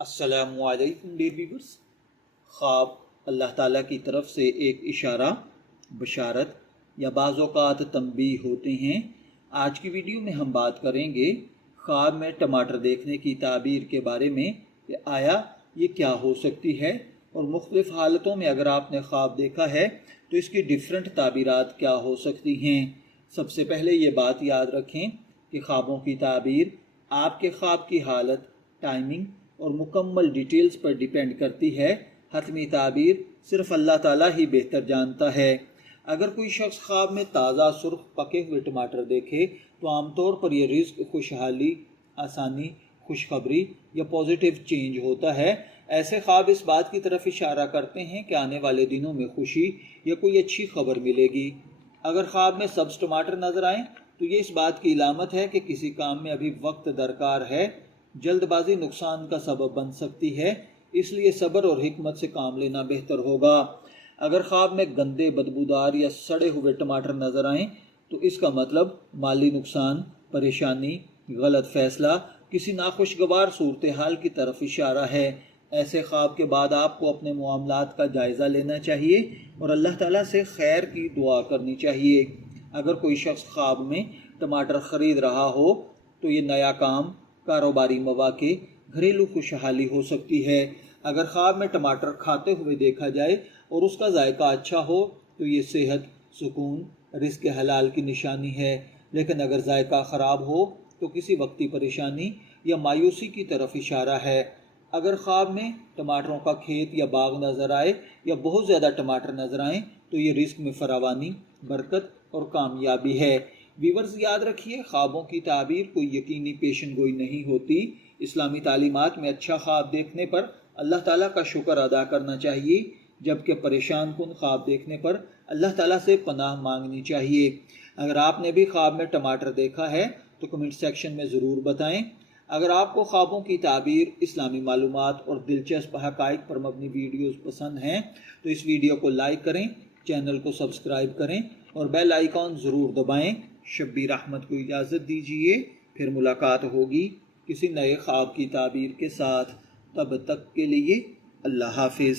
السلام علیکم dear viewers. خواب اللہ تعالیٰ کی طرف سے ایک اشارہ، بشارت یا بعض اوقات تنبیہ ہوتے ہیں۔ آج کی ویڈیو میں ہم بات کریں گے خواب میں ٹماٹر دیکھنے کی تعبیر کے بارے میں کہ آیا یہ کیا ہو سکتی ہے، اور مختلف حالتوں میں اگر آپ نے خواب دیکھا ہے تو اس کی ڈیفرنٹ تعبیرات کیا ہو سکتی ہیں۔ سب سے پہلے یہ بات یاد رکھیں کہ خوابوں کی تعبیر آپ کے خواب کی حالت، ٹائمنگ اور مکمل ڈیٹیلز پر ڈیپینڈ کرتی ہے۔ حتمی تعبیر صرف اللہ تعالیٰ ہی بہتر جانتا ہے۔ اگر کوئی شخص خواب میں تازہ سرخ پکے ہوئے ٹماٹر دیکھے تو عام طور پر یہ رزق، خوشحالی، آسانی، خوشخبری یا پازیٹیو چینج ہوتا ہے۔ ایسے خواب اس بات کی طرف اشارہ کرتے ہیں کہ آنے والے دنوں میں خوشی یا کوئی اچھی خبر ملے گی۔ اگر خواب میں سبز ٹماٹر نظر آئیں تو یہ اس بات کی علامت ہے کہ کسی کام میں ابھی وقت درکار ہے۔ جلد بازی نقصان کا سبب بن سکتی ہے، اس لیے صبر اور حکمت سے کام لینا بہتر ہوگا۔ اگر خواب میں گندے، بدبودار یا سڑے ہوئے ٹماٹر نظر آئیں تو اس کا مطلب مالی نقصان، پریشانی، غلط فیصلہ، کسی ناخوشگوار صورتحال کی طرف اشارہ ہے۔ ایسے خواب کے بعد آپ کو اپنے معاملات کا جائزہ لینا چاہیے اور اللہ تعالیٰ سے خیر کی دعا کرنی چاہیے۔ اگر کوئی شخص خواب میں ٹماٹر خرید رہا ہو تو یہ نیا کام، کاروباری مواقع، گھریلو خوشحالی ہو سکتی ہے۔ اگر خواب میں ٹماٹر کھاتے ہوئے دیکھا جائے اور اس کا ذائقہ اچھا ہو تو یہ صحت، سکون، رزق حلال کی نشانی ہے، لیکن اگر ذائقہ خراب ہو تو کسی وقتی پریشانی یا مایوسی کی طرف اشارہ ہے۔ اگر خواب میں ٹماٹروں کا کھیت یا باغ نظر آئے یا بہت زیادہ ٹماٹر نظر آئیں تو یہ رزق میں فراوانی، برکت اور کامیابی ہے۔ ویورز یاد رکھیے، خوابوں کی تعبیر کوئی یقینی پیشن گوئی نہیں ہوتی۔ اسلامی تعلیمات میں اچھا خواب دیکھنے پر اللہ تعالیٰ کا شکر ادا کرنا چاہیے، جبکہ پریشان کن خواب دیکھنے پر اللہ تعالیٰ سے پناہ مانگنی چاہیے۔ اگر آپ نے بھی خواب میں ٹماٹر دیکھا ہے تو کمنٹ سیکشن میں ضرور بتائیں۔ اگر آپ کو خوابوں کی تعبیر، اسلامی معلومات اور دلچسپ حقائق پر مبنی ویڈیوز پسند ہیں تو اس ویڈیو کو لائک کریں، چینل کو سبسکرائب کریں اور بیل آئیکن ضرور دبائیں۔ شبیر احمد کو اجازت دیجیے، پھر ملاقات ہوگی کسی نئے خواب کی تعبیر کے ساتھ۔ تب تک کے لیے اللہ حافظ۔